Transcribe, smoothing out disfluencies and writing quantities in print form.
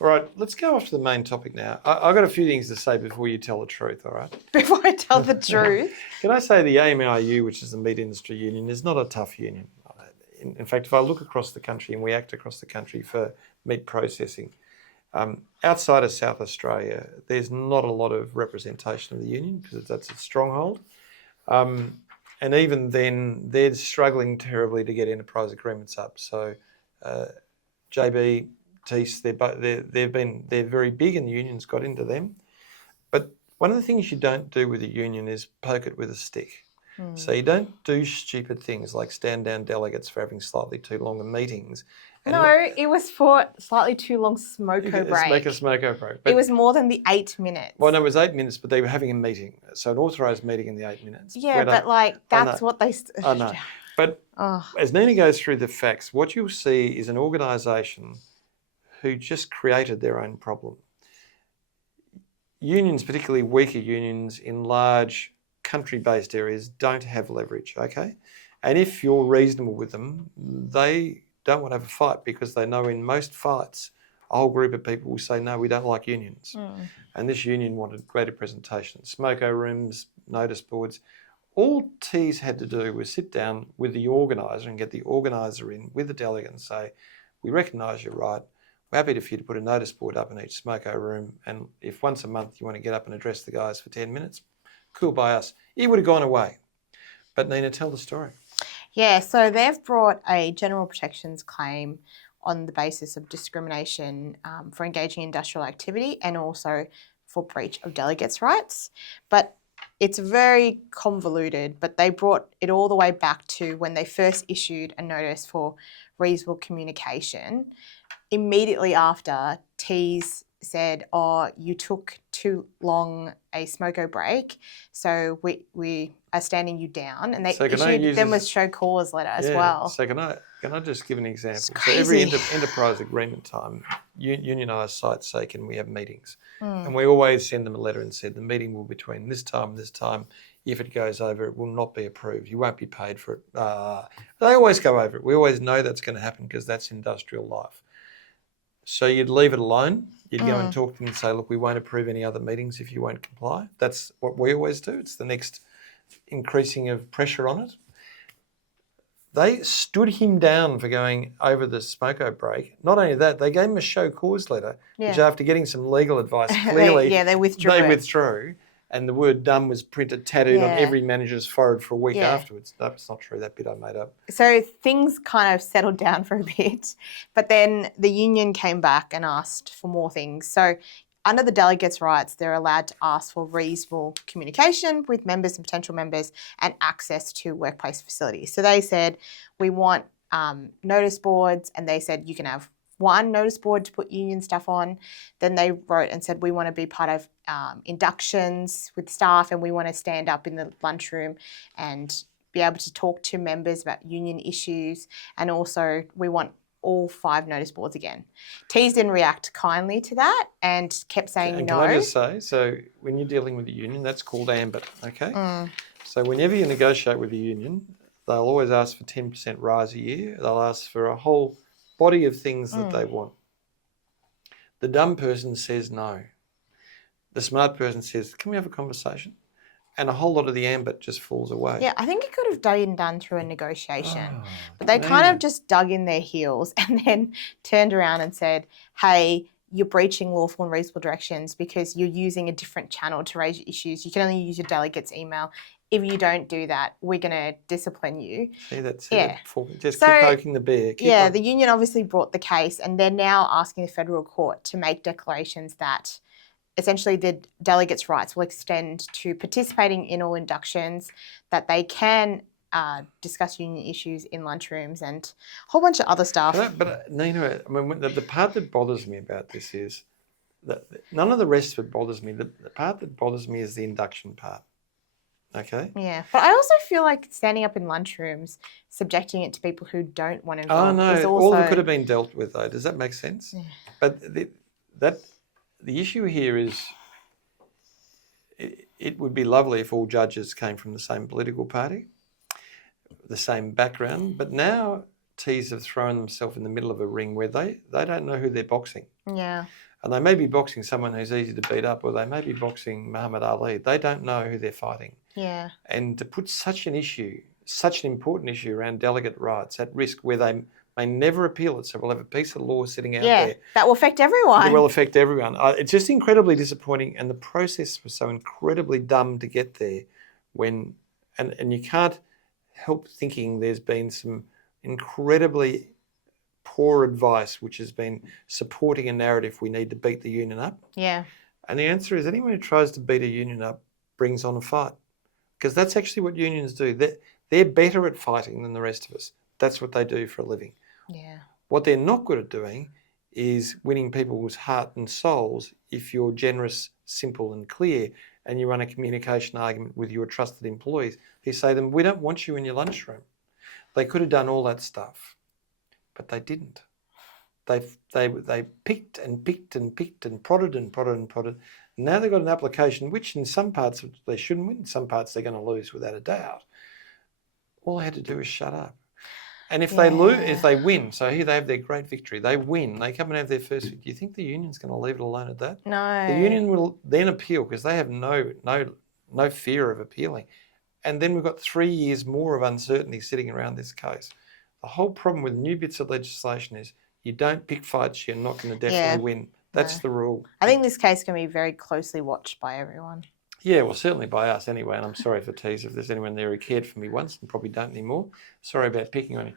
All right, let's go off to the main topic now. I've got a few things to say before you tell the truth, all right? Before I tell the truth. Can I say the AMIU, which is the meat industry union, is not a tough union. In fact, if I look across the country, and we act across the country for meat processing, outside of South Australia, there's not a lot of representation of the union because that's its stronghold. And even then, they're struggling terribly to get enterprise agreements up. So JB, Tees, they're very big, and the union's got into them. But one of the things you don't do with a union is poke it with a stick. So you don't do stupid things like stand down delegates for having slightly too long meetings. And it was for slightly too long smoko break. Make a smoko break. It was more than the 8 minutes. Well, no, it was 8 minutes, but they were having a meeting. So an authorised meeting in the 8 minutes. Yeah, but that's what they... I know. But as Nina goes through the facts, what you'll see is an organisation who just created their own problem. Unions, particularly weaker unions in large country-based areas, don't have leverage, okay? And if you're reasonable with them, they don't want to have a fight because they know in most fights, a whole group of people will say, no, we don't like unions. And this union wanted greater presentation. Smoko rooms, notice boards. All Tees had to do was sit down with the organiser and get the organiser in with the delegate and say, we recognise you're right. We're happy for you to put a notice board up in each smoko room, and if once a month you want to get up and address the guys for 10 minutes, cool by us. It would have gone away. But Nina, tell the story. Yeah, so they've brought a general protections claim on the basis of discrimination for engaging in industrial activity and also for breach of delegates' rights. But it's very convoluted, but they brought it all the way back to when they first issued a notice for reasonable communication. Immediately after, Tees said, you took too long a smoko break, so we are standing you down. And they issued them with show cause letter as well. So can I just give an example? So every enterprise agreement time, unionised sites say, can we have meetings? And we always send them a letter and said, the meeting will be between this time and this time. If it goes over, it will not be approved. You won't be paid for it. They always go over it. We always know that's going to happen because that's industrial life. So you'd leave it alone. You'd go and talk to them and say, look, we won't approve any other meetings if you won't comply. That's what we always do. It's the next increasing of pressure on it. They stood him down for going over the smoko break. Not only that, they gave him a show cause letter, which after getting some legal advice, clearly they withdrew. And the word dumb was tattooed on every manager's forehead for a week afterwards. No, it's not true. That bit I made up. So things kind of settled down for a bit, but then the union came back and asked for more things. So under the Delegates' Rights, they're allowed to ask for reasonable communication with members and potential members and access to workplace facilities. So they said, we want notice boards, and they said you can have one notice board to put union stuff on. Then they wrote and said, we want to be part of inductions with staff, and we want to stand up in the lunchroom and be able to talk to members about union issues. And also we want all 5 notice boards again. Tees didn't react kindly to that and kept saying no. Can I just say, so when you're dealing with a union, that's called ambit, okay? So whenever you negotiate with a union, they'll always ask for 10% rise a year. They'll ask for a whole body of things that they want. The dumb person says no. The smart person says, can we have a conversation? And a whole lot of the ambit just falls away. Yeah, I think it could have been done through a negotiation. But they kind of just dug in their heels and then turned around and said, hey, you're breaching lawful and reasonable directions because you're using a different channel to raise your issues. You can only use your delegate's email. If you don't do that, we're going to discipline you. See, that's it. Just keep poking the bear. The union obviously brought the case, and they're now asking the federal court to make declarations that essentially the Delegates' Rights will extend to participating in all inductions, that they can discuss union issues in lunchrooms and a whole bunch of other stuff. But Nina, I mean, the part that bothers me about this is that none of the rest of it bothers me. The part that bothers me is the induction part. Okay. Yeah, but I also feel like standing up in lunchrooms, subjecting it to people who don't want to involve. Oh no, is all of it could have been dealt with though. Does that make sense? Yeah. But the issue here is, it would be lovely if all judges came from the same political party, the same background. But now Tees have thrown themselves in the middle of a ring where they don't know who they're boxing. Yeah. And they may be boxing someone who's easy to beat up, or they may be boxing Muhammad Ali. They don't know who they're fighting. Yeah. And to put such an issue, such an important issue around delegate rights at risk, where they may never appeal it, so we'll have a piece of law sitting out there. That will affect everyone. It will affect everyone. It's just incredibly disappointing, and the process was so incredibly dumb to get there. And you can't help thinking there's been some incredibly poor advice which has been supporting a narrative we need to beat the union up. Yeah. And the answer is anyone who tries to beat a union up brings on a fight, because that's actually what unions do. They're better at fighting than the rest of us. That's what they do for a living. Yeah. What they're not good at doing is winning people's heart and souls if you're generous, simple and clear, and you run a communication argument with your trusted employees. You say to them, we don't want you in your lunchroom. They could have done all that stuff, but they didn't. They picked and picked and picked and prodded and prodded and prodded. Now they've got an application which in some parts they shouldn't win, in some parts they're going to lose without a doubt. All they had to do is shut up. And if they lose, if they win, so here they have their great victory, they win, they come and have their first victory. Do you think the union's going to leave it alone at that? No. The union will then appeal because they have no fear of appealing. And then we've got 3 years more of uncertainty sitting around this case. The whole problem with new bits of legislation is you don't pick fights you're not going to definitely win. That's the rule. I think this case can be very closely watched by everyone. Yeah, well, certainly by us anyway, and I'm sorry for tease if there's anyone there who cared for me once and probably don't anymore. Sorry about picking on you.